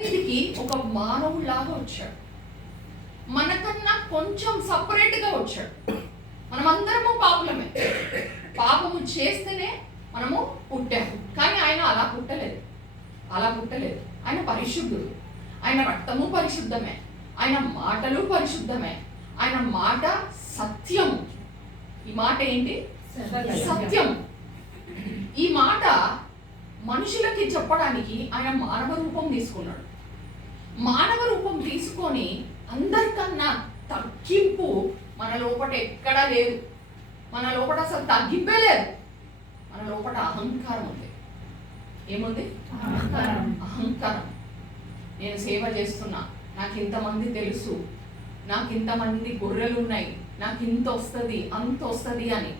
మీదికి ఒక మానవులాగా వచ్చాడు. మనకన్నా కొంచెం సపరేట్గా వచ్చాడు. మనమందరము పాపులమే. పాపము చేస్తేనే మనము పుట్టాము. కానీ ఆయన అలా పుట్టలేదు. ఆయన పరిశుద్ధుడు. ఆయన రక్తము పరిశుద్ధమే. ఆయన మాటలు పరిశుద్ధమే. ఆయన మాట సత్యము. ఈ మాట ఏంటి? సత్యం. ఈ మాట మనుషులకి చెప్పడానికి ఆయన మానవ రూపం తీసుకున్నాడు. మానవ రూపం తీసుకొని అందరికన్నా తగ్గింపు మన లోపల ఎక్కడా లేదు. మన లోపల అసలు తగ్గింపే లేదు. మన లోపల అహంకారం ఉంది. ఏముంది? అహంకారం. నేను సేవ చేస్తున్నా, నాకు ఇంతమంది తెలుసు, నాకు ఇంతమంది గొర్రెలు ఉన్నాయి, నాకు ఇంత వస్తుంది అంత వస్తుంది అని.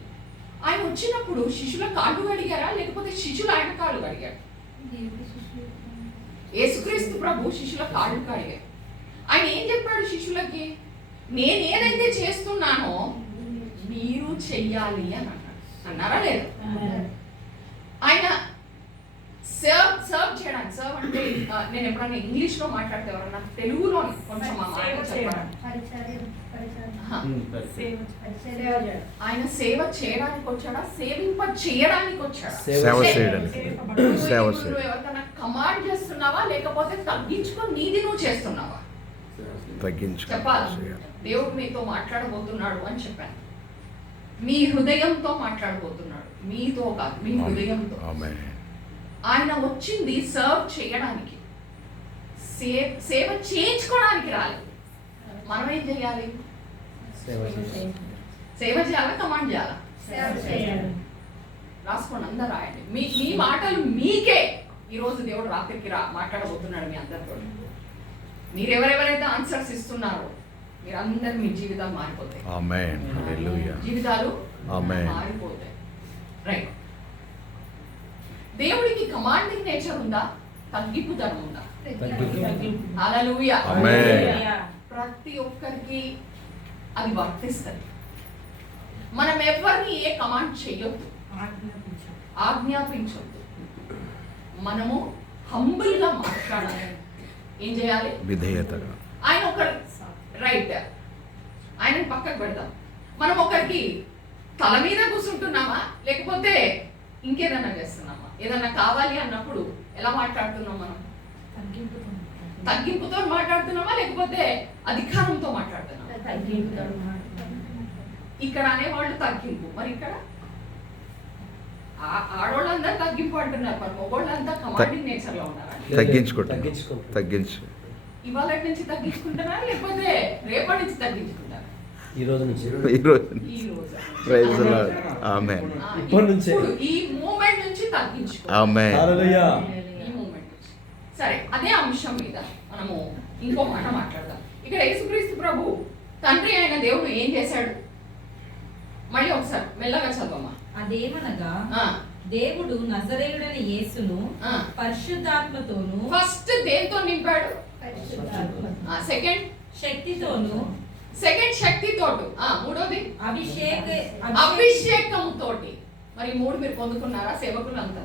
ఆయన వచ్చినప్పుడు శిష్యుల కాళ్ళు కడిగారా, లేకపోతే శిష్యులు ఆయన కాళ్ళు కడిగారు? యేసుక్రీస్తు ప్రభు శిష్యుల కాళ్ళు కడిగారు. ఆయన ఏం చెప్పాడు శిష్యులకి? నేను ఏదైతే చేస్తున్నానో మీరు చెయ్యాలి అని అన్నాడు. అన్నారా లేదు? ఆయన సర్వ్ చేయడానికి, సర్వ్ అంటే నేను ఎప్పుడన్నా ఇంగ్లీష్లో మాట్లాడితే ఎవరన్నా తెలుగులో కొంచెం ఆయన సేవ చేయడానికి వచ్చాడా, సేవింప చేయడానికి వచ్చాడా? నువ్వు ఎవరికైనా కమాండ్ చేస్తున్నావా, లేకపోతే తగ్గించుకొని నీది నువ్వు చేస్తున్నావా? చెప్పాలి. దేవుడు మీతో మాట్లాడబోతున్నాడు అని చెప్పాను. మీ హృదయంతో మాట్లాడబోతున్నాడు, మీతో కాదు, మీ హృదయంతో. ఆయన వచ్చింది సర్వ్ చేయడానికి, సేవ చేయించుకోవడానికి రాలేదు. మనం ఏం చేయాలి? సేవ చేయాలా, కమాండ్ చేయాలా? రాసుకోండి, అందరూ రాయండి. మీ మాటలు మీకే ఈరోజు దేవుడు రాత్రికి మాట్లాడబోతున్నాడు మీ అందరితో. మీరు ఎవరెవరైతే ఆన్సర్స్ ఇస్తున్నారో మీరందరూ మీ జీవితాలు మారిపోతాయి. జీవితాలు మారిపోతాయి. రైట్. దేవుడికి కమాండింగ్ నేచర్ ఉందా, తగ్గింపు ధనం ఉందా? హల్లెలూయా. ప్రతి ఒక్కరికి అది వర్తిస్తుంది. మనం ఎవరిని ఏ కమాండ్ చేయొద్దు, ఆజ్ఞాపించొద్దు. మనము హంబుల్గా మాట్లాడాలి. ఏం చేయాలి? విధేయతగా. ఆయన ఒక రైట్, ఆయనని పక్కకు పెడదాం. మనం ఒకరికి తల మీద కూర్చుంటున్నామా, లేకపోతే ఇంకేదన్నా చేస్తున్నామా? ఏదన్నా కావాలి అన్నప్పుడు ఎలా మాట్లాడుతున్నాం మనం? తగ్గింపుతో మాట్లాడుతున్నామా, లేకపోతే అధికారంతో మాట్లాడుతున్నామా? ఇక్కడ అనేవాళ్ళు తగ్గింపు, మరి ఇక్కడ ఆడవాళ్ళందరూ తగ్గింపు అంటున్నారు, మరి మగవాళ్ళంతా కమాండింగ్ నేచర్ లో ఉన్నారా? తగ్గించు. ఇవాళ నుంచి తగ్గించుకుంటారా, లేకపోతే రేపటి నుంచి తగ్గించుకుంటారా? ఈ మూమెంట్ నుంచి తగ్గించుకో. సరే, అదే అంశం మీద మనము ఇంకో మాట మాట్లాడదాం. ఇక్కడ యేసుక్రీస్తు ప్రభు తండ్రి అయిన దేవుడు ఏం చేశాడు? మళ్ళీ ఒకసారి మెల్లగా చదవమ్మా. అదేమనగా దేవుడు నజరేయుడైన యేసును పరిశుద్ధాత్మతోను, ఫస్ట్ దేంతో నింపాడు? సెకండ్ శక్తితోటి. మూడోది అభిషేకముతోటి. మరి మూడు మీరు పొందుకున్నారా సేవకులంతా?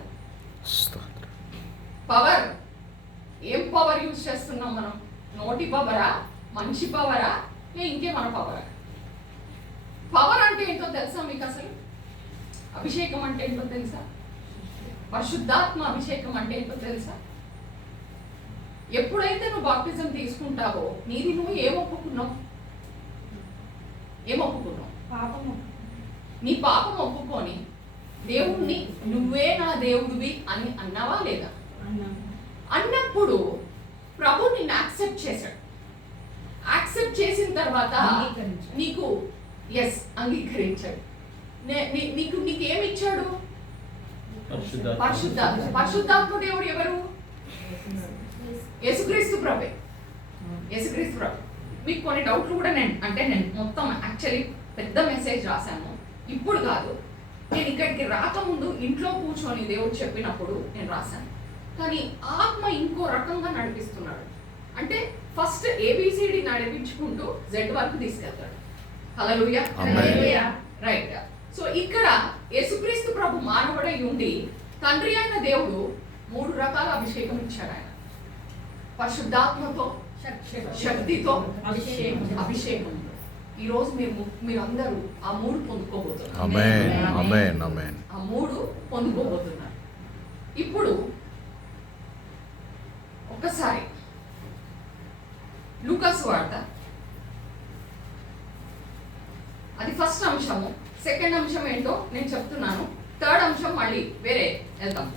పవర్. ఏం పవర్ యూజ్ చేస్తున్నాం మనం? నోటి పవరా, మనిషి పవరా, ఇంకేమన్నా పవరా? పవర్ అంటే ఏంటో తెలుసా మీకు? అసలు అభిషేకం అంటే ఏంటో తెలుసా? పరిశుద్ధాత్మ అభిషేకం అంటే ఏంటో తెలుసా? ఎప్పుడైతే నువ్వు బాప్టిజం తీసుకుంటావో నీది నువ్వు ఏం ఒప్పుకున్నావు? నీ పాపం ఒప్పుకొని దేవుణ్ణి నువ్వే నా దేవుడివి అని అన్నావా లేదా? అన్నప్పుడు ప్రభు నిన్ను యాక్సెప్ట్ చేశాడు. యాక్సెప్ట్ చేసిన తర్వాత నీకు అంగీకరించాడు. నీకేమి ఇచ్చాడు? పరిశుద్ధాత్మ దేవుడు ఎవరు? యేసుక్రీస్తు ప్రభు. మీకు కొన్ని డౌట్లు కూడా నేను మొత్తం యాక్చువల్లీ పెద్ద మెసేజ్ రాశాను. ఇప్పుడు కాదు, నేను ఇక్కడికి రాకముందు ఇంట్లో కూర్చొని దేవుడు చెప్పినప్పుడు నేను రాశాను. కానీ ఆత్మ ఇంకో రకంగా నడిపిస్తున్నాడు. అంటే ఫస్ట్ ఏబిసిడి నడిపించుకుంటూ జెడ్ వరకు తీసుకెళ్తాడు. హల్లెలూయా. రైట్. సో ఇక్కడ యేసుక్రీస్తు ప్రభు మానవుడై ఉండి తండ్రి అయిన దేవుడు 3 రకాల అభిషేకం ఇచ్చాడు. ఆయన పరిశుద్ధాత్మతో, శక్తితో, అభిషేకంతో. ఈరోజు మీరందరూ ఆ 3 పొందుకోబోతున్నారు. ఆమేన్, ఆమేన్, ఆమేన్. ఆ 3 పొందుకోబోతున్నారు. ఇప్పుడు ఒక్కసారి లూకాసు వార్త, అది ఫస్ట్ అంశము. సెకండ్ అంశం ఏంటో నేను చెప్తున్నాను. థర్డ్ అంశం మళ్ళీ వేరే వెళ్తాం.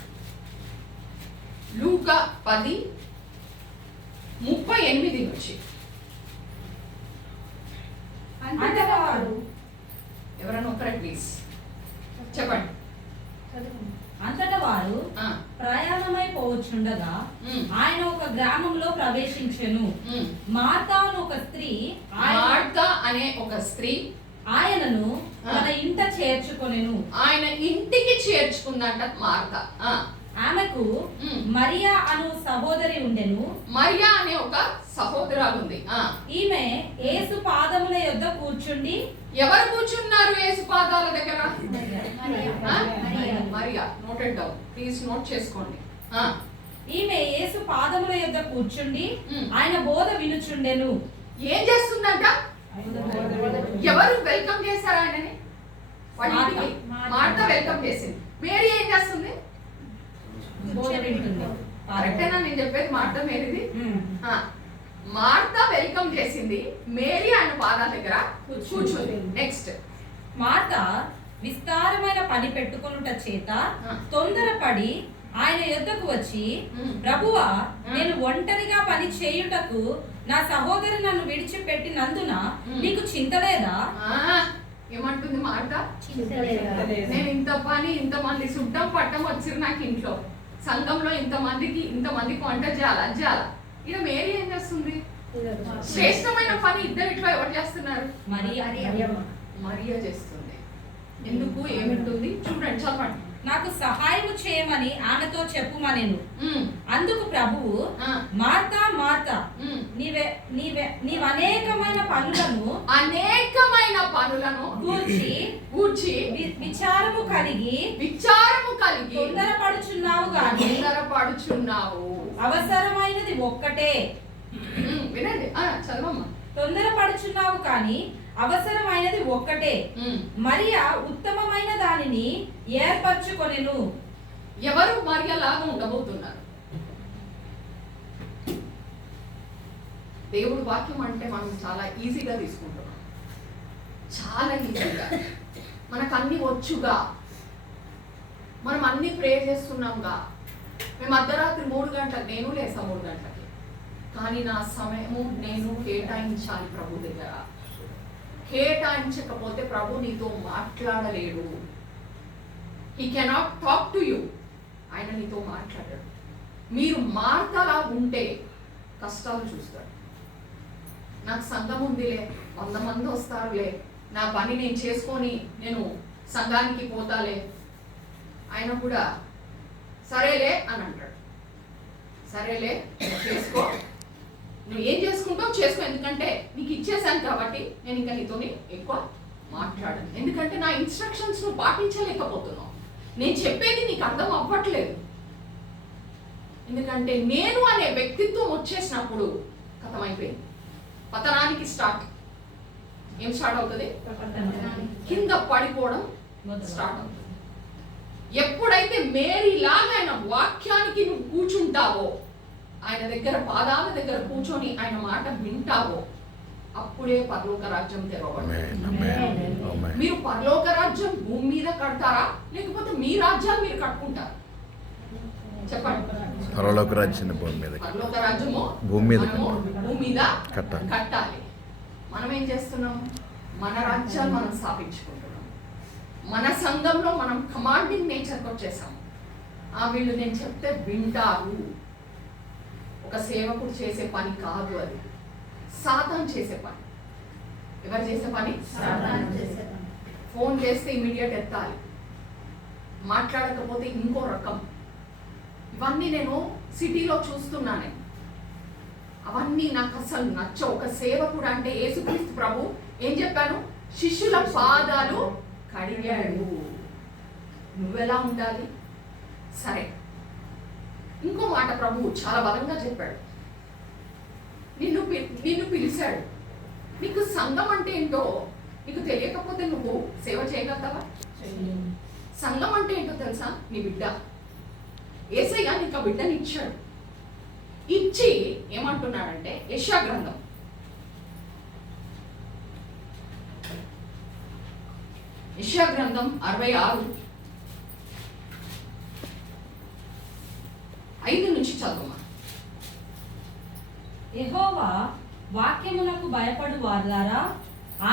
లూకా 10:38 నుంచి. అంతటవాడు ఎవరైనా ఒకరే ప్లీజ్ చెప్పండి. అంతటా వారు ఆ, ప్రయాణమైపోవచ్చుండగా ఉమ్, ఆయన ఒక గ్రామంలో ప్రవేశించెను. ఉమ్. మార్తా అను ఒక స్త్రీ మార్తా అనే ఒక స్త్రీ ఆయనను తన ఇంట చేర్చుకొనెను. ఆయన ఇంటికి చేర్చుకుందంట మార్తా. ఆ, ఆమెకు ఉమ్. మరియా అను సహోదరి ఉండెను. మరియా అనే ఒక సహోదరాలు ఉంది. ఆ, ఈమె యేసు పాదముల యొద్ద కూర్చుండి ఎవరు కూర్చున్నారు యేసు పాదాల దగ్గర? ఆ? Mariya. Mariya. Noted down please, note చేసుకోండి. ఆ, ఈమె యేసు పాదముల యొద్ద కూర్చుండి ఉమ్. ఆయన బోధ వినుచుండెను. ఏం చేస్తుందంట? ఎవరు వెల్కమ్ చేశారు ఆయనని? వాళ్ళ ఇంటికి మార్తా వెల్కమ్ చేసింది. మేరీ ఏం చేస్తుంది? బోధ వింటుంది. కరెక్టేనా నేను చెప్పేది? మార్తా మేరీది. ఉమ్. ఆ, మార్తా వెల్కమ్ చేసింది, మేరీ ఆయన పాదాల దగ్గర కూర్చుంది. నెక్స్ట్. మార్త విస్తారమైన పని పెట్టుకొనుట చేత ఆ. తొందరపడి ఆయన యొద్దకు వచ్చి, ఉమ్. ప్రభువా, ఆ. నేను ఒంటరిగా పని చేయుటకు నా సహోదరి నన్ను విడిచిపెట్టినందున నీకు చింత లేదా? ఆ, ఏమంటుంది మార్తా? నేను ఇంతమంది సుట్టం పట్టం వచ్చిరు నాకు ఇంట్లో, సంఘంలో ఇంతమందికి వంట చేయాలి, అది చేయాలి. ఇక మేరీ ఏం చేస్తుంది? శ్రేష్టమైన పని ఇద్దరిట్లో ఎవరు చేస్తున్నారు? మరియా చేస్తుంది. ఎందుకు? ఏమింటుంది? చూడండి, చదవండి. నాకు సహాయము చేయమని ఆమెతో చెప్పుమనెను. ఉమ్, అందుకు ప్రభువు, ఆ, మార్తా మార్తా, ఉమ్. నీవనేకమైన పనులను గూర్చి విచారము కలిగి తొందరపడుచున్నావు గాని తొందరపడుచున్నావు. అవసరమైనది ఒక్కటే. వినండి. చదవమ్మా. తొందరపడుచున్నావు కానీ అవసరమైనది ఒక్కటే. మరియా ఉత్తమమైన దానిని ఏర్పరచుకొనెను. ఎవరు మరియా లాగా ఉండబోతున్నారు? దేవుడి వాక్యం అంటే మనం చాలా ఈజీగా తీసుకుంటున్నాం, చాలా ఈజీగా. మనకు అన్ని వచ్చుగా, మనం అన్ని ప్రే చేస్తున్నాంగా. మేము అర్ధరాత్రి 3 గంటలకు, నేను లేసా 3 గంటలకి, కానీ నా సమయము నేను కేటాయించాలి ప్రభు దగ్గర. కేటాయించకపోతే ప్రభు నీతో మాట్లాడలేడు. He cannot talk to you. ఆయన నీతో మాట్లాడాడు. మీరు మార్తలా ఉంటే కష్టాలు చూస్తాడు. నాకు సంఘం ఉందిలే, 100 మంది వస్తారులే, నా పని నేను చేసుకొని నేను సంఘానికి పోతాలే, ఆయన కూడా సరేలే అని అంటాడు. సరేలే, చేసుకో, నువ్వు ఏం చేసుకుంటావు చేసుకో, ఎందుకంటే నీకు ఇచ్చేసాను కాబట్టి నేను ఇంకా నీతోని ఎక్కువ మాట్లాడను. ఎందుకంటే నా ఇన్స్ట్రక్షన్స్ నువ్వు పాటించలేకపోతున్నావు, నేను చెప్పేది నీకు అర్థం అవ్వట్లేదు. ఎందుకంటే నేను అనే వ్యక్తిత్వం వచ్చేసినప్పుడు కథమైపోయింది. పతనానికి స్టార్ట్. ఏం స్టార్ట్ అవుతుంది? కింద పడిపోవడం స్టార్ట్ అవుతుంది. ఎప్పుడైతే మేరీ లాగా ఆయన వాక్యానికి నువ్వు కూర్చుంటావో, ఆయన దగ్గర పాదాల దగ్గర కూర్చొని ఆయన మాట వింటావో, అప్పుడే పరలోక రాజ్యం తెరవబడుతుంది. మీరు పరలోక రాజ్యం భూమి మీద కడతారా, లేకపోతే మీ రాజ్యాలు మీరు కట్టుకుంటారా? చెప్పండి. పరలోక రాజ్యం భూమి మీద, పరలోక రాజ్యము భూమి మీద భూమి మీద కట్టాలి. కట్టాలి. మనం ఏం చేస్తున్నాం? మన రాజ్యాలు మనం స్థాపించుకుంటున్నాం. మన సంఘంలో మనం కమాండింగ్ నేచర్కి వచ్చేసాం. వీళ్ళు నేను చెప్తే వింటారు. ఒక సేవకుడు చేసే పని కాదు అది, సాతాను చేసే పని. ఎవరు చేసే పని? ఫోన్ చేస్తే ఇమీడియట్ ఎత్తాలి, మాట్లాడకపోతే ఇంకో రకం. ఇవన్నీ నేను సిటీలో చూస్తున్నానే, అవన్నీ నాకు అసలు నచ్చవు. ఒక సేవకుడు అంటే యేసుక్రీస్తు ప్రభు ఏం చెప్పాను? శిష్యుల పాదాలు కడిగాడు. నువ్వెలా ఉండాలి? సరే, ఇంకో మాట ప్రభు చాలా బలంగా చెప్పాడు. నిన్ను పిలిచాడు. నీకు సంఘం అంటే ఏంటో నీకు తెలియకపోతే నువ్వు సేవ చేయగలుగుతావా? సంఘం అంటే ఏంటో తెలుసా? నీ బిడ్డ. యేసయ్య నీకు ఆ బిడ్డని ఇచ్చాడు. ఇచ్చి ఏమంటున్నాడంటే, యెషయా గ్రంథం 66:5 నుంచి చదువుమా. యెహోవా వాక్యమునకు భయపడు వారులారా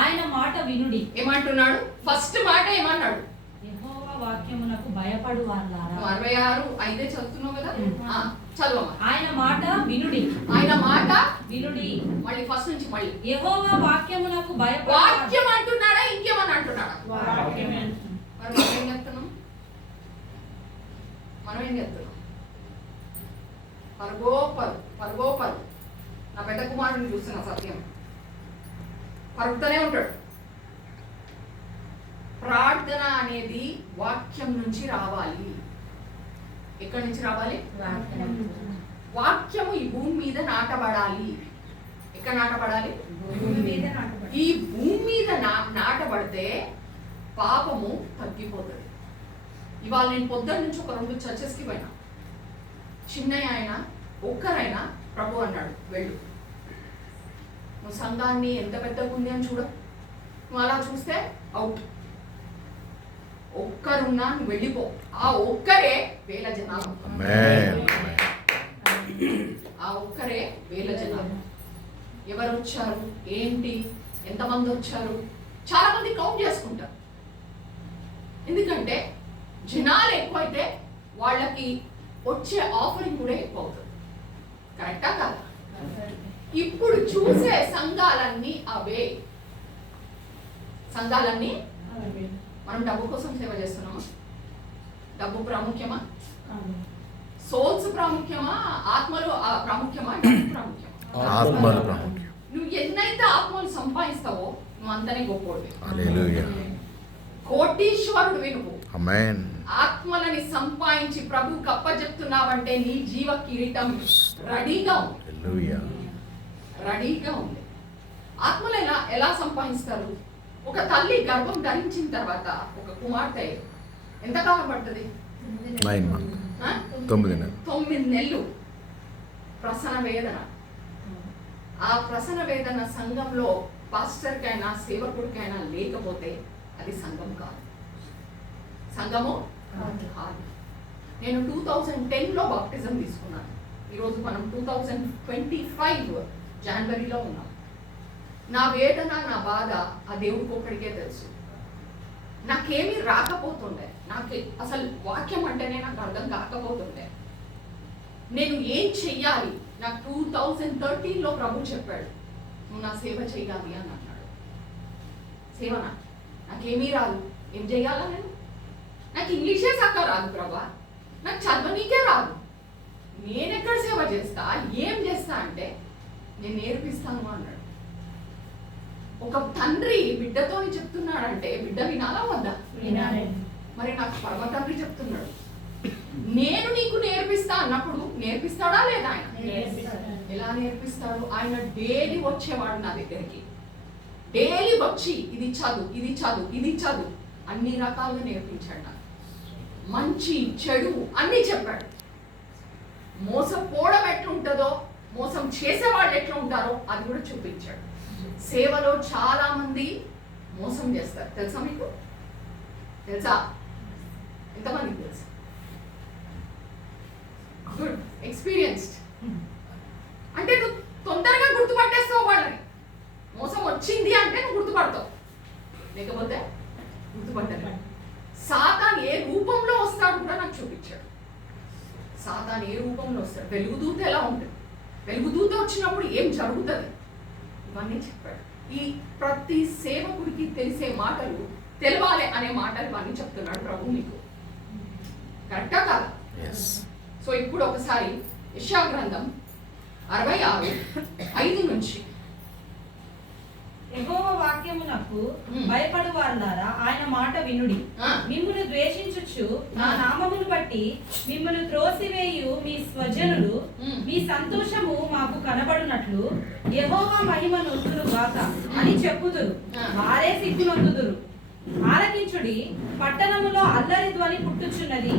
ఆయన మాట వినుడి. ఏమంటున్నాడు? ఫస్ట్ మాట ఏమన్నాడు? యెహోవా వాక్యమునకు భయపడు వారులారా. 66:5 చదువుతున్నావు కదా, చదువమ్మా. ఆయన మాట వినుడి. ఆయన మాట వినుడి. మళ్ళీ ఫస్ట్ నుంచి మళ్ళీ. యెహోవా వాక్యమునకు భయపడు. వాక్యం అంటున్నాడా ఇంకేమని అంటున్నాడా? వాక్యమే. మరి మనం ఏం చెప్తున్నాం? పరుగోపరు నా పెద్ద కుమారుడిని చూస్తున్నా, సత్యం పరుగుతూనే ఉంటాడు. ప్రార్థన అనేది వాక్యం నుంచి రావాలి. ఎక్కడి నుంచి రావాలి? వాక్యము ఈ భూమి మీద నాటబడాలి. ఎక్కడ నాటబడాలి? భూమి మీద నాటబడాలి. ఈ భూమి మీద నాటబడితే పాపము తగ్గిపోతుంది. ఇవాళ నేను పొద్దున్న నుంచి ఒక 2 చర్చెస్కి పోయినా. చిన్నయ్య ఆయన ఒక్కరైనా ప్రభు అన్నాడు, వెళ్ళు, నువ్వు సంఘాన్ని ఎంత పెద్దగా ఉంది అని చూడ, నువ్వు అలా చూస్తే అవుట్. ఒక్కరున్నా నువ్వు వెళ్ళిపో. ఆ ఒక్కరే వేల జనాలు. ఆ ఒక్కరే వేల జనాలు. ఎవరు వచ్చారు, ఏంటి, ఎంతమంది వచ్చారు, చాలా మంది కౌంట్ చేసుకుంటారు. ఎందుకంటే జనాలు ఎక్కువైతే వాళ్ళకి వచ్చే ఆఫరింగ్ కూడా ఎక్కువ అవుతుంది. కరెక్టా కాదా? ఇప్పుడు చూసే సంఘాలన్నీ అవే. సంఘాలన్నీ మనం డబ్బు కోసం సేవ చేస్తున్నామా? డబ్బు ప్రాముఖ్యమా? సోల్స్ ప్రాముఖ్యమా? ఆత్మలు ప్రాముఖ్యమా? డబ్బు ప్రాముఖ్యమా? ఆత్మలు ప్రాముఖ్యం. నువ్వు ఎన్నైతే ఆత్మలు సంపాదిస్తావో నువ్వు అంతనే గొప్పోడివి. హల్లెలూయా. కోటీశ్వరుడివి నువ్వు. ఆమేన్. ఆత్మలని సంపాదించి ప్రభు కప్పచెప్తున్నావంటే నీ జీవ కిరీటం రెడీగా ఉంది. హల్లెలూయా. రెడీగా ఉంది. ఆత్మలు ఎలా సంపాదిస్తారు? ఒక తల్లి గర్భం ధరించిన తర్వాత ఒక కుమార్తె ఎంతకాలం పడుతుంది? 9 months. 9 నెలలు. 9 నెలలు ప్రసన వేదన. ఆ ప్రసన వేదన సంఘంలో పాస్టర్కైనా సేవకుడికైనా లేకపోతే అది సంఘం కాదు. సంఘము కాదు. నేను 2010లో బాప్టిజం తీసుకున్నాను. ఈరోజు మనం 2025 జనవరిలో ఉన్నాం. నా వేదన, నా బాధ ఆ దేవుడికి ఒక్కడికే తెలుసు. నాకేమీ రాకపోతుండే, నాకు అసలు వాక్యం అంటేనే నాకు అర్థం కాకపోతుండే. నేను ఏం చెయ్యాలి? నాకు 2013లో ప్రభు చెప్పాడు, నువ్వు నా సేవ చెయ్యాలి అని అన్నాడు. సేవనా? నాకేమీ రాదు, ఏం చెయ్యాలా నేను? నాకు ఇంగ్లీషే సక్క రాదు ప్రభా, నాకు చదవనీకే రాదు, నేను ఎక్కడ సేవ చేస్తా, ఏం చేస్తా అంటే నేను నేర్పిస్తాను అన్నాడు. ఒక తండ్రి బిడ్డతో చెప్తున్నాడంటే బిడ్డ వినాలా వద్దా? మరి నాకు పరమ తండ్రి చెప్తున్నాడు, నేను నీకు నేర్పిస్తా అన్నప్పుడు నేర్పిస్తాడా లేదా ఆయన? ఎలా నేర్పిస్తాడు? ఆయన డైలీ వచ్చేవాడు నా దగ్గరికి. డైలీ వచ్చి ఇది చదువు, ఇది చదువు, ఇది చదువు, అన్ని రకాలుగా నేర్పించాడు నాకు. మంచి చెడు అన్నీ చెప్పాడు. మోసపోవడం ఎట్లుంటుందో, మోసం చేసేవాళ్ళు ఎట్లా ఉంటారో అది కూడా చూపించాడు. సేవలో చాలా మంది మోసం చేస్తారు, తెలుసా మీకు? తెలుసా? ఎంతమందికి తెలుసా? Good, experienced. అంటే నువ్వు తొందరగా గుర్తుపట్టేస్తావు వాళ్ళని. మోసం వచ్చింది అంటే నువ్వు గుర్తుపడతావు, లేకపోతే గుర్తుపట్టలేదు. సాతాన్ ఏ రూపంలో వస్తాడు కూడా నాకు చూపించాడు. సాతాన్ ఏ రూపంలో వస్తాడు, వెలుగుదూత ఎలా ఉంటుంది, వెలుగుదూత వచ్చినప్పుడు ఏం జరుగుతుంది, ఇవన్నీ చెప్పాడు. ఈ ప్రతి సేవకుడికి తెలిసే మాటలు, తెలవాలి అనే మాటలు ఇవన్నీ చెప్తున్నాడు ప్రభు మీకు. కరెక్టా కాదా? సో ఇప్పుడు ఒకసారి యెషయా గ్రంథం 66:5 నుంచి. యెహోవా వాక్యం వాక్యమునకు భయపడు వారులారా ఆయన మాట వినుడి. మిమ్మును ద్వేషించుచు నా నామమును బట్టి మిమ్మును త్రోసివేయు మీ స్వజనులు మీ సంతోషము మాకు కనబడునట్లు యెహోవా మహిమ నొందును గాక అని చెప్పుదురు. వారే సిగ్గునొందుదురు. ఆలకించుడి, పట్టణములో అల్లరి ధ్వని పుట్టుచున్నది,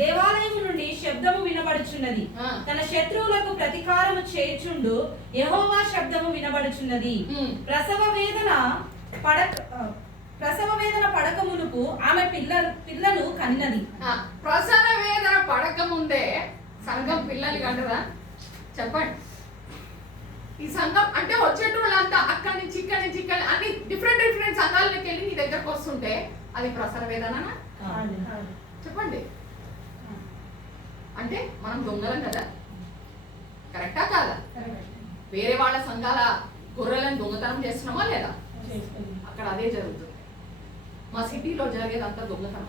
దేవాలయము నుండి శబ్దము వినబడుచున్నది. తన శత్రువులకు ప్రతీకారము చేయుచుండు యెహోవా శబ్దము వినబడుచున్నది. ప్రసవ వేదన పడక మునుపు ఆమె పిల్లలు కన్నది. ప్రసవ వేదన పడక ముందే సంఘం పిల్లలు కంటదా? చెప్పండి. ఈ సంఘం అంటే వచ్చేటోళ్ళంతా అక్కడి నుంచి ఇక్కడ అన్ని డిఫరెంట్ సంఘాలకి వెళ్ళి నీ దగ్గరకు వస్తుంటే అది ప్రసవ వేదన? చెప్పండి. అంటే మనం దొంగలం కదా, కరెక్టా కాదా? వేరే వాళ్ళ సంఘాల గొర్రెలను దొంగతనం చేస్తున్నామా లేదా? అక్కడ అదే జరుగుతుంది. మా సిటీలో జరిగేది అంతా దొంగతనం,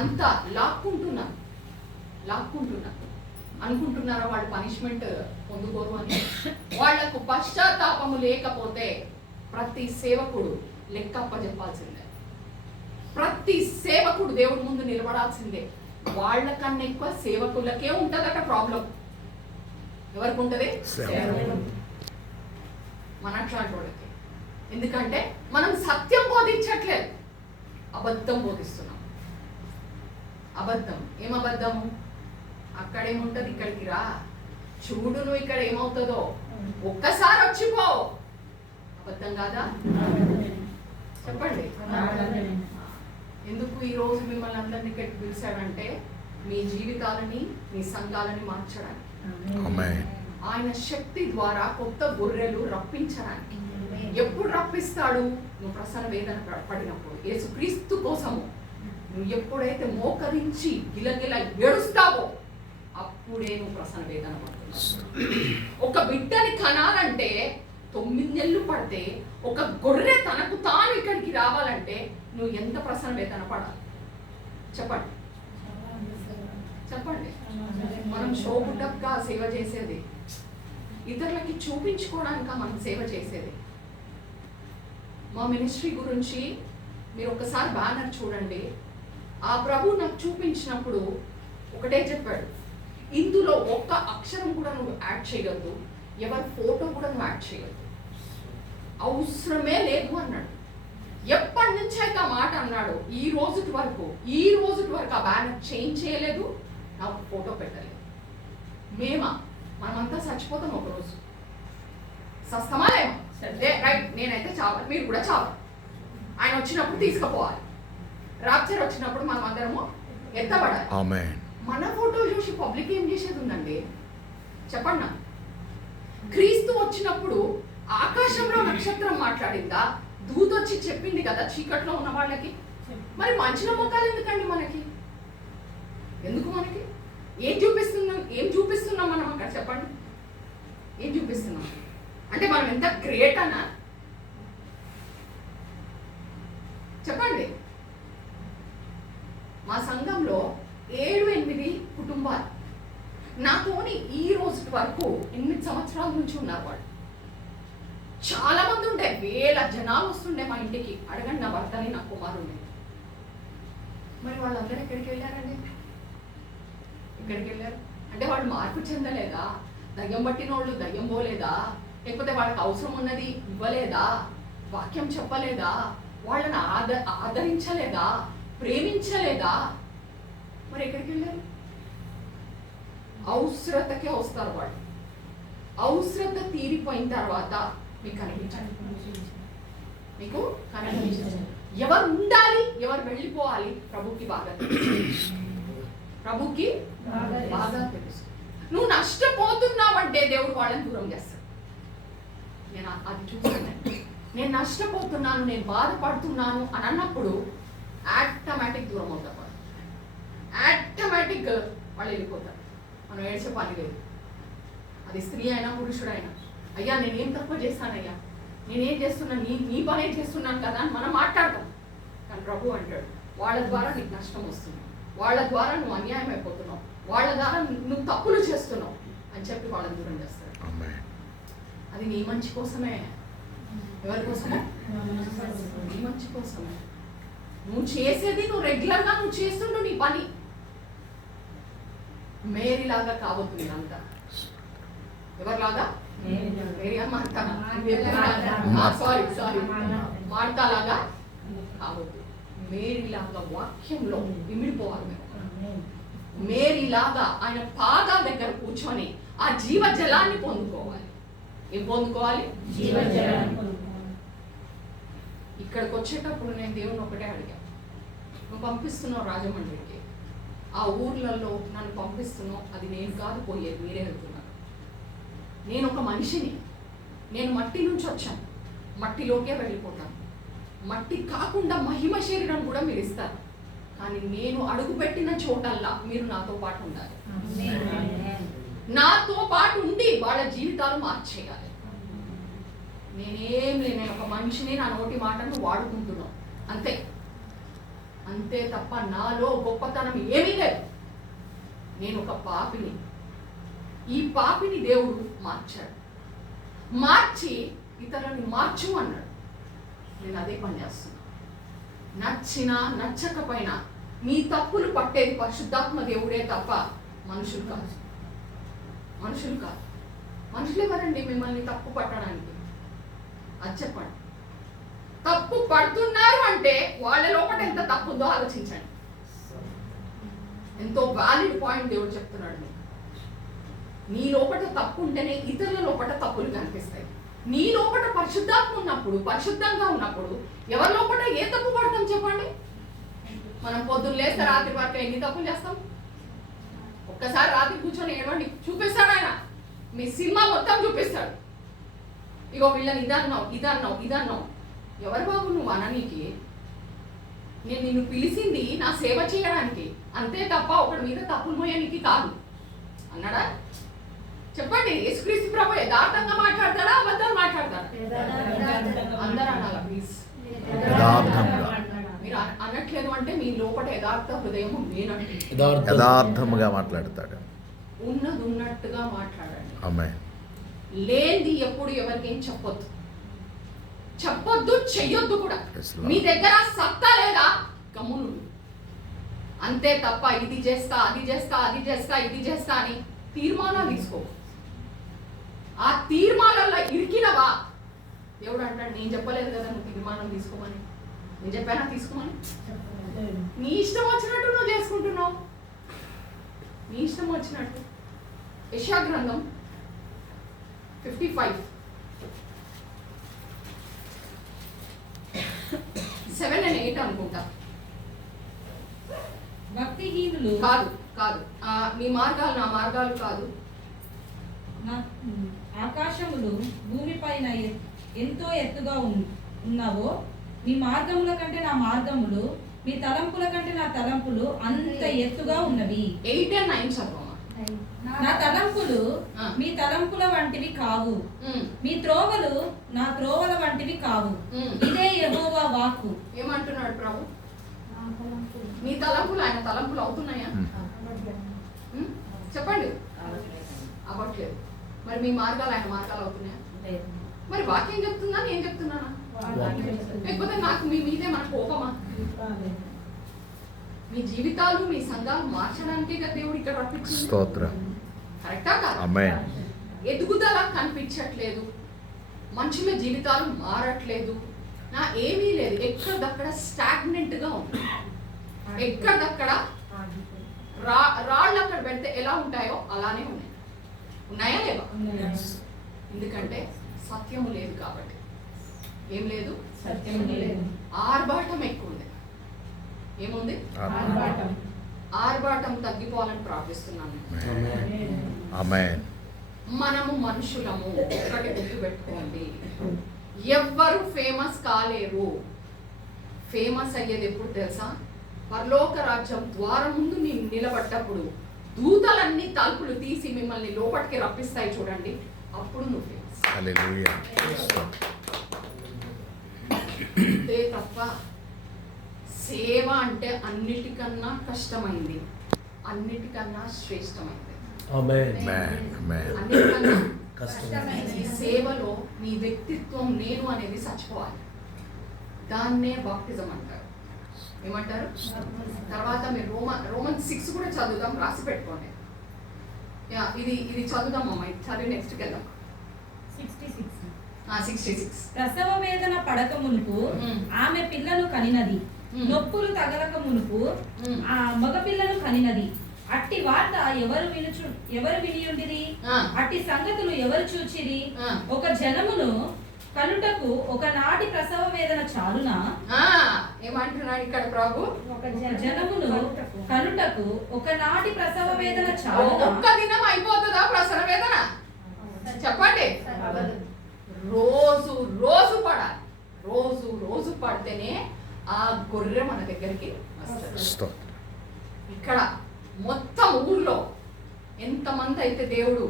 అంతా లాక్కుంటున్నా అనుకుంటున్నారా వాళ్ళు పనిష్మెంట్ పొందుకోరు అని? వాళ్లకు పశ్చాత్తాపము లేకపోతే ప్రతి సేవకుడు లెక్క అప్పచెప్పాల్సిందే. ప్రతి సేవకుడు దేవుడి ముందు నిలబడాల్సిందే. వాళ్ళకన్నా ఎక్కువ సేవకులకే ఉంటదట ప్రాబ్లం. ఎవరికి ఉంటది? మన అట్లాంటి వాళ్ళకి. ఎందుకంటే మనం సత్యం బోధించట్లేదు, అబద్ధం బోధిస్తున్నాం. అబద్ధం. ఏం అబద్ధము? అక్కడేముంటది, ఇక్కడికి రా, చూడు నువ్వు ఇక్కడ ఏమవుతుందో, ఒక్కసారి వచ్చిపో. అబద్ధం కాదా? చెప్పండి. ఎందుకు ఈ రోజు మిమ్మల్ని అందరినీ ఇక్కడికి పిలిచాడంటే మీ జీవితాలని, మీ సంఘాలని మార్చడానికి, ఆయన శక్తి ద్వారా కొత్త గొర్రెలు రప్పించడానికి. ఎప్పుడు రప్పిస్తాడు? నువ్వు ప్రసన్న వేదన పడినప్పుడు. యేసుక్రీస్తు కోసము నువ్వు ఎప్పుడైతే మోకరించి గిలగిల ఏడుస్తావో అప్పుడే నువ్వు ప్రసన్న వేదన పడుతున్నావు. ఒక బిడ్డని కనాలంటే 9 నెలలు పడితే, ఒక గొర్రె తనకు తాను ఇక్కడికి రావాలంటే నువ్వు ఎంత ప్రసన్న వేదన పడాలి? చెప్పండి. మనం షోబుడ్డగా సేవ చేసేది, ఇతరులకి చూపించుకోవడానిక మనం సేవ చేసేది. మా మినిస్ట్రీ గురించి మీరు ఒకసారి బ్యానర్ చూడండి. ఆ ప్రభు నాకు చూపించినప్పుడు ఒకటే చెప్పాడు, ఇందులో ఒక్క అక్షరం కూడా నువ్వు యాడ్ చేయొద్దు, ఎవరి ఫోటో కూడా నువ్వు యాడ్ చేయొద్దు, అవసరమే లేదు అన్నాడు. ఎప్పటి నుంచి అయితే ఆ మాట అన్నాడు, ఈ రోజుటి వరకు ఆ బ్యానర్ చేంజ్ చేయలేదు, నాకు ఫోటో పెట్టలేదు. మనమంతా చచ్చిపోతాం ఒకరోజు, సస్తమా లేమా? రైట్, నేనైతే చావాలి, మీరు కూడా చావాలి. ఆయన వచ్చినప్పుడు తీసుకుపోవాలి. రాప్చర్ వచ్చినప్పుడు మనం అందరము ఎత్తబడాలి. మన ఫోటోలు చూసి పబ్లిక్ ఏం చేసేది ఉందండి? చెప్పండి నాకు. క్రీస్తు వచ్చినప్పుడు ఆకాశంలో నక్షత్రం మాట్లాడిందా? దూత వచ్చి చెప్పింది కదా చీకట్లో ఉన్న వాళ్ళకి. మరి మంచిన మొక్కలు ఎందుకండి మనకి? ఎందుకు మనకి? ఏం చూపిస్తున్నాం మనం అక్కడ? చెప్పండి, ఏం చూపిస్తున్నాం? అంటే మనం ఎంత గ్రేట్ అనా? చెప్పండి. మా సంఘంలో 7-8 కుటుంబాలు నాతోని ఈ రోజు వరకు 8 సంవత్సరాల నుంచి ఉన్నారు. వాళ్ళు చాలా మంది ఉండే, వేల జనాలు వస్తుండే మా ఇంటికి. అడగండి, నా భర్తని, నా కుమారుని. మరి వాళ్ళందరూ ఎక్కడికి వెళ్ళారండి? ఎక్కడికి వెళ్ళారు అంటే వాళ్ళు మార్పు చెందలేదా? దయ్యం పట్టిన వాళ్ళు దయ్యం పోలేదా? లేకపోతే వాళ్ళకి అవసరం ఉన్నది ఇవ్వలేదా? వాక్యం చెప్పలేదా? వాళ్ళని ఆదరించలేదా? ప్రేమించలేదా? మరి ఎక్కడికి వెళ్ళారు? అవసరతకే వస్తారు వాళ్ళు. అవసరత తీరిపోయిన తర్వాత మీకు కనిపించాలి, ఎవరు ఉండాలి, ఎవరు వెళ్ళిపోవాలి ప్రభుకి బాగా తెలుసు. నువ్వు నష్టపోతున్నావంటే దేవుడు వాళ్ళని దూరం చేస్తాడు. నేను అది చూసాను. నేను నష్టపోతున్నాను, నేను బాధపడుతున్నాను అని అన్నప్పుడు ఆటోమేటిక్ దూరం అవుతారు వాళ్ళు. ఆటోమేటిక్ వాళ్ళు వెళ్ళిపోతారు. మనం ఏడ్చే పని లేదు. అది స్త్రీ అయినా పురుషుడైనా. అయ్యా నేనేం తక్కువ చేస్తానయ్యా, నేనేం చేస్తున్నా, నీ పనే చేస్తున్నాను కదా అని మనం మాట్లాడతాం. కానీ ప్రభు అంటాడు, వాళ్ళ ద్వారా నీకు నష్టం వస్తుంది, వాళ్ళ ద్వారా నువ్వు అన్యాయం అయిపోతున్నావు, వాళ్ళ ద్వారా నువ్వు తప్పులు చేస్తున్నావు అని చెప్పి వాళ్ళని దూరం చేస్తాడు. అది నీ మంచి కోసమే. ఎవరి కోసము? నీ మంచి కోసమే. నువ్వు చేసేది నువ్వు రెగ్యులర్గా నువ్వు చేస్తుండు నీ పని. మేరీలాగా కావద్దు మీరంతా. ఎవరిలాగా? మేరీ మార్తానా? సారీ మార్తాలాగా కావద్దు. మేరీలాగా వాక్యంలో ఇమిడిపోవాలి మేము. మేరీలాగా ఆయన పాదాల దగ్గర కూర్చొని ఆ జీవ జలాన్ని పొందుకోవాలి. ఏం పొందుకోవాలి? జీవ జలాన్ని. ఇక్కడికి వచ్చేటప్పుడు నేను దేవుని ఒకటే అడిగా, నువ్వు పంపిస్తున్నావు రాజమండ్రికి, ఆ ఊర్లలో నన్ను పంపిస్తున్నావు, అది నేను కాదు పోయేది, మీరే వెళ్తున్నారు. నేను ఒక మనిషిని, నేను మట్టి నుంచి వచ్చాను, మట్టిలోకే వెళ్ళిపోతాను. మట్టి కాకుండా మహిమ శరీరం కూడా మీరు ఇస్తారు, కానీ నేను అడుగుపెట్టిన చోటల్లా మీరు నాతో పాటు ఉండాలి. నాతో పాటు ఉండి వాళ్ళ జీవితాలు మార్చేయాలి. నేనేం లేదు, నేను ఒక మనిషిని, నా నోటి మాటను వాడుకుంటున్నాను అంతే, అంతే తప్ప నాలో గొప్పతనం ఏమీ లేదు. నేను ఒక పాపిని. ఈ పాపిని దేవుడు మార్చాడు, మార్చి ఇతరులను మార్చు అన్నాడు. నేను అదే పని చేస్తున్నా. నచ్చినా నచ్చకపోయినా మీ తప్పులు పట్టేది పరిశుద్ధాత్మ దేవుడే తప్ప మనుషులు కాదు. మనుషులు కాదు. మనుషులు ఎవరండి మిమ్మల్ని తప్పు పట్టడానికి? అది చెప్పండి. తప్పు పడుతున్నారు అంటే వాళ్ళ లోపల ఎంత తప్పు ఉందో ఆలోచించండి. ఎంతో వ్యాలిడ్ పాయింట్ దేవుడు చెప్తున్నాడు. నీ లోపల తప్పు ఉంటేనే ఇతరుల లోపల తప్పులు కనిపిస్తాయి. నీ లోపల పరిశుద్ధాత్మ ఉన్నప్పుడు, పరిశుద్ధంగా ఉన్నప్పుడు ఎవరి లోపల ఏ తప్పు పడతాం చెప్పండి? మనం పొద్దున్న లేస్తే రాత్రి వరకు ఎన్ని తప్పులు చేస్తాం? ఒక్కసారి రాత్రి కూర్చొని ఏడవండి, చూపిస్తాడు ఆయన. మీ సినిమా మొత్తం చూపిస్తాడు. ఇగో వీళ్ళని ఇదన్నావు, ఇదన్నావు, ఇదన్నావు. ఎవరు బాబు నువ్వు అననీకి? నేను నిన్ను పిలిచింది నా సేవ చేయడానికి, అంతే తప్ప ఒకటి మీద తప్పులు మోయడానికి కాదు అన్నాడా? చెప్పండి. యేసుక్రీస్తు ప్రభు యథార్థంగా మాట్లాడతాడా, అబద్ధాలు మాట్లాడతాడా? అందరూ అనాలా ప్లీజ్? మీరు అనట్లేదు అంటే మీ లోపల యథార్థ హృదయం లేనండి. యథార్థముగా మాట్లాడతాడు. ఉన్నది ఉన్నట్టుగా మాట్లాడండి. ఆమేన్. లేనిది ఎప్పుడు ఎవరికేం చెప్పొద్దు, చెప్పొద్దు, చెయ్యొద్దు కూడా. Yes, Lord. మీ దగ్గర సత్తా లేదా, గమ్మును అంతే తప్ప ఇది చేస్తా, అది చేస్తా, అది చేస్తా, ఇది చేస్తా అని తీర్మానాలు తీసుకో. ఆ తీర్మానాల్లో ఇరికినవా దేవుడు అంటాడు, నేను చెప్పలేదు కదా నువ్వు తీర్మానం తీసుకోమని. నేను చెప్పానా తీసుకోమని? నీ ఇష్టం వచ్చినట్టు నువ్వు చేసుకుంటున్నావు, నీ ఇష్టం వచ్చినట్టు. యెషయా గ్రంథం 55 7 and 8 అనుకుంటా. భక్తిహీనులు కాదు కాదు, మీ మార్గాలు నా మార్గాలు కాదు. ఆకాశములు భూమిపైన ఎంతో ఎత్తుగా ఉన్నావో, మీ మార్గముల కంటే నా మార్గములు, మీ తలంపుల కంటే నా తలంపులు అంత ఎత్తుగా ఉన్నవి. 8 and 9 చదవమా. నా తలంపులు మీ తలంపుల వంటివి కావు, మీ త్రోవలు నా త్రోవల వంటివి కావు. ఇదే యెహోవా వాక్కు. ఏమంటున్నాడు ప్రభు? నీ తలంపులు ఆయన తలంపులు అవుతున్నాయా? చెప్పండి. అవ్వట్లేదు. మరి మీ మార్గాలు ఆయన మార్గాలు అవుతున్నాయా? మరి వాక్యం చెప్తుందా, నేను చెప్తున్నానా? లేకపోతే నాకు మీ మీదే మన కోపమా? మీ జీవితాలు, మీ సంఘాలు మార్చడానికే కదా దేవుడు ఇక్కడ రప్పించింది. స్తోత్రం. కరెక్టా కాదా? ఆమేన్. ఎదుగుదల కనిపించట్లేదు, మనుషుల జీవితాలు మారట్లేదు, నా ఏమీ లేదు. ఎక్కడదక్కడ స్టాగ్నెంట్ గా ఉంది. ఎక్కడదక్కడ రాళ్ళు అక్కడ పెడితే ఎలా ఉంటాయో అలానే ఉన్నాయి. ఉన్నాయా లేవా? ఎందుకంటే సత్యము లేదు కాబట్టి. ఏం లేదు? సత్యం లేదు. ఆర్భాటం ఎక్కువ ఉంది. ఏముంది? ఆర్భాటం తగ్గిపోవాలని ప్రార్థిస్తున్నాను. ఆమేన్. మనము మనుషులము, ఒకటి గుర్తుపెట్టుకోండి. ఎవ్వరు ఫేమస్ కాలేరు. ఫేమస్ అయ్యేది ఎప్పుడు తెలుసా? పరలోక రాజ్యం ద్వారం ముందు నేను నిలబడ్డప్పుడు దూతలన్నీ తలుపులు తీసి మిమ్మల్ని లోపలికి రప్పిస్తాయి చూడండి, అప్పుడు నువ్వు ఫేమస్. హల్లెలూయా. అంతే తప్ప సేవ అంటే అన్నిటికన్నా కష్టమైంది, అన్నిటికన్నా శ్రేష్టమైంది. ఆమేన్. ఆమేన్. అన్నిటికన్నా ఈ సేవలో నీ వ్యక్తిత్వం నేను అనేది చచ్చిపోవాలి. దాన్నే బాప్టిజం అంటారు. ఏమంటారు? తర్వాత మీరు రోమన్ 6 కూడా చదువుదాం, రాసి పెట్టుకోండి. ఇది చదువుదాం అమ్మ, ఇది చదివి నెక్స్ట్కి వెళ్దాం. 66. ప్రసవ వేదన పడక మునుపు ఆమె పిల్లను కనినది, నొప్పులు తగలక మునుపు ఆ మగ పిల్లను కనినది. అట్టి వార్త ఎవరు వినియుండిరి? అట్టి సంగతులు ఎవరు చూచిరి? ఒక జనమును కనుటకు ఒకనాటి ప్రసవ వేదన చాలునా? ఏమంటున్నాడు ఇక్కడ ప్రభు? ఒక జనమును కనుటకు ఒకనాటి ప్రసవ వేదన చాలునా? ఒక్క దినం అయిపోతుందా ప్రసవ వేదన? చెప్పండి. రోజు పడాలి. రోజు పడితేనే ఆ గొర్రె మన దగ్గరికి వస్తుంది. ఇక్కడ మొత్తం ఊర్లో ఎంతమంది అయితే దేవుడు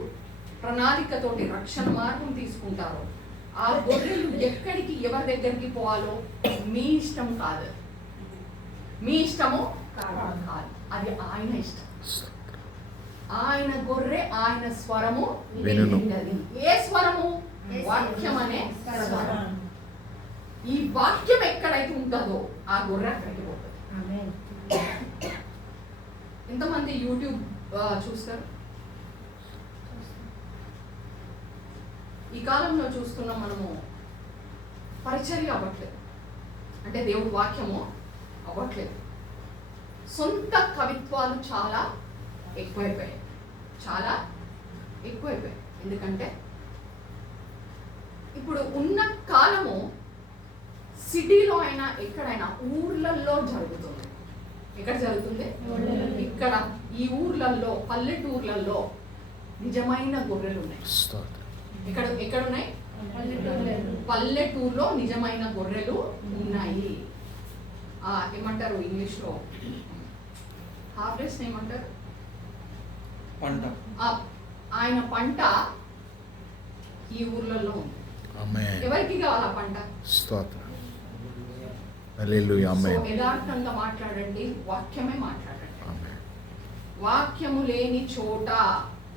ప్రణాళికతోటి రక్షణ మార్గం తీసుకుంటారో, ఆ గొర్రెలు ఎక్కడికి ఎవరి దగ్గరికి పోవాలో మీ ఇష్టం కాదు, మీ ఇష్టము కాదు, అది ఆయన ఇష్టం. ఆయన గొర్రె ఆయన స్వరము వినున్నది. ఏ స్వరము? వాక్యం అనే స్వరం. ఈ వాక్యం ఎక్కడైతే ఉంటుందో ఆ గొర్రె అక్కడికి పోతుంది. ఎంతమంది యూట్యూబ్ చూస్తారు? ఈ కాలంలో చూస్తున్నాం మనము, పరిచర్య అవ్వట్లేదు, అంటే దేవుడి వాక్యము అవ్వట్లేదు. సొంత కవిత్వాలు చాలా ఎక్కువైపోయాయి. ఎందుకంటే ఇప్పుడు ఉన్న కాలము సిటీలో అయినా ఎక్కడైనా ఊర్లలో జరుగుతుంది. ఎక్కడ జరుగుతుంది? ఇక్కడ ఈ ఊర్లలో, పల్లెటూర్లలో నిజమైన గొర్రెలు ఉన్నాయి. ఎక్కడున్నాయి? పల్లెటూరులో నిజమైన గొర్రెలు ఉన్నాయి. ఏమంటారు ఇంగ్లీష్లో? హార్వెస్ట్ ఏమంటారు? పంట. ఆయన పంట ఈ ఊర్లలో ఉంది. ఎవరికి కావాలి ఆ పంట? యథార్థంగా మాట్లాడండి, వాక్యమే మాట్లాడండి. వాక్యము లేని చోట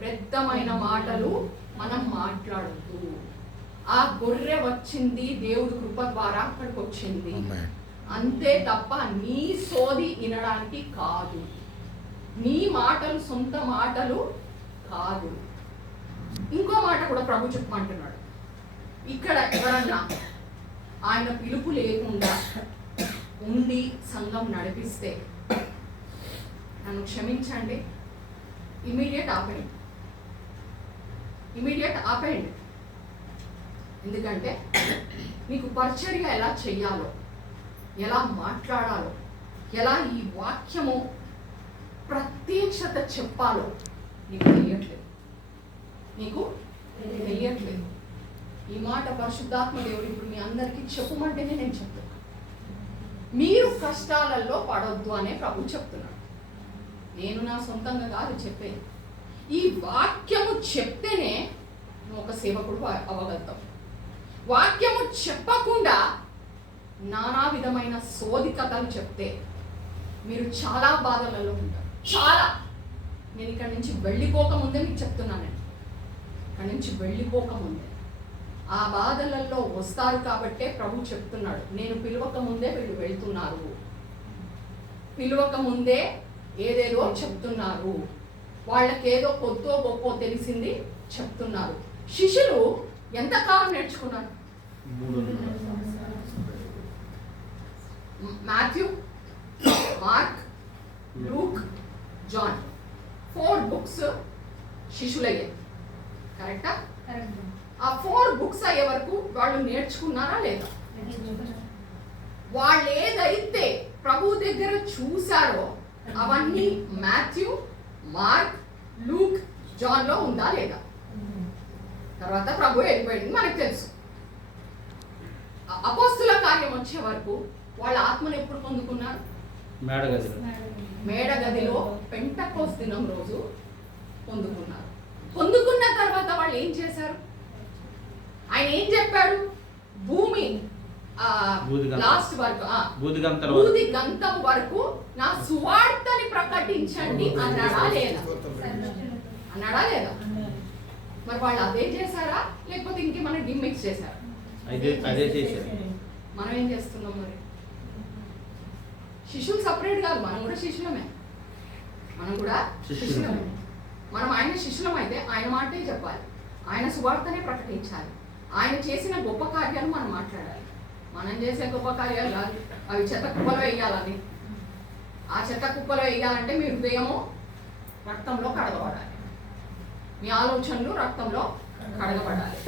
వ్యర్థమైన మాటలు మనం మాట్లాడుతూ, ఆ గొర్రె వచ్చింది దేవుడి కృప ద్వారా అక్కడికి వచ్చింది అంతే తప్ప నీ సోది వినడానికి కాదు, నీ మాటలు సొంత మాటలు కాదు. ఇంకో మాట కూడా ప్రభు చెప్పమంటున్నాడు. ఇక్కడ ఎవరన్నా ఆయన పిలుపు లేకుండా ఉండి సంఘం నడిపిస్తే నన్ను క్షమించండి, ఇమీడియట్ ఆపేయండి. ఎందుకంటే మీకు పరిచర్య ఎలా చెయ్యాలో, ఎలా మాట్లాడాలో, ఎలా ఈ వాక్యము ప్రత్యక్షత చెప్పాలో నీకు తెలియట్లేదు. ఈ మాట పరిశుద్ధాత్మ దేవుడు ఇప్పుడు మీ అందరికీ చెప్పమంటేనే నేను చెప్తున్నాను. మీరు కష్టాలలో పడొద్దు అనే ప్రభు చెప్తున్నాడు. నేను నా సొంతంగా కాదు చెప్పేది. ఈ వాక్యము చెప్తేనే నువ్వు ఒక సేవకుడు అవ్వగలుగుతావు. వాక్యము చెప్పకుండా నానా విధమైన సోది కథలు చెప్తే మీరు చాలా బాధలలో ఉంటారు. నేను ఇక్కడి నుంచి వెళ్ళిపోకముందే మీకు చెప్తున్నాను. ఇక్కడి నుంచి వెళ్ళిపోకముందే ఆ బాధలలో వస్తారు కాబట్టే ప్రభు చెప్తున్నాడు, నేను పిలవక ముందే వీళ్ళు వెళ్తున్నారు, పిలవక ముందే ఏదేదో చెప్తున్నారు, వాళ్ళకేదో కొద్దో గొప్ప తెలిసింది చెప్తున్నారు. శిష్యులు ఎంతకాలం నేర్చుకున్నారు? Matthew, Mark, Luke, John 4 books శిష్యులయ్యాయి. కరెక్టా? ఆ 4 బుక్స్ అయ్యే వరకు వాళ్ళు నేర్చుకున్నారా లేదా? వాళ్ళు ఏదైతే ప్రభు దగ్గర చూశారో అవన్నీ మాథ్యూ, మార్క్, లూక్, జాన్ లో ఉందా లేదా? తర్వాత ప్రభు వెళ్ళిపోయింది మనకు తెలుసు. అపోస్తుల కార్యం వచ్చే వరకు వాళ్ళ ఆత్మను ఎప్పుడు పొందుకున్నారు? మేడగదిలో పెంటకోస్తు దినం రోజు పొందుకున్నారు. పొందుకున్న తర్వాత వాళ్ళు ఏం చేశారు? ఆయన ఏం చెప్పాడు? భూమి లాస్ట్ వరకు, బూది గంతం వరకు నా సువార్తని ప్రకటించండి అన్నాడా లేదా? మరి వాళ్ళు అదే చేశారా లేకపోతే ఇంకేమైనా గిమ్మిక్స్ చేశారా? అదే చేశారు. మనం ఏం చేస్తున్నాం మరి? శిష్యులు సపరేట్ కాదు, మనం కూడా శిష్యులమే. మనం కూడా శిష్యులమే. మనం ఆయన శిష్యులం అయితే ఆయన మాటే చెప్పాలి, ఆయన సువార్తనే ప్రకటించాలి, ఆయన చేసిన గొప్ప కార్యాలు మనం మాట్లాడాలి. మనం చేసే గొప్ప కార్యాలు కాదు, అవి చెత్త కుప్పలో వేయాలని. ఆ చెత్త కుప్పలో వేయాలంటే మీ హృదయము రక్తంలో కడగబడాలి, మీ ఆలోచనలు రక్తంలో కడగబడాలి.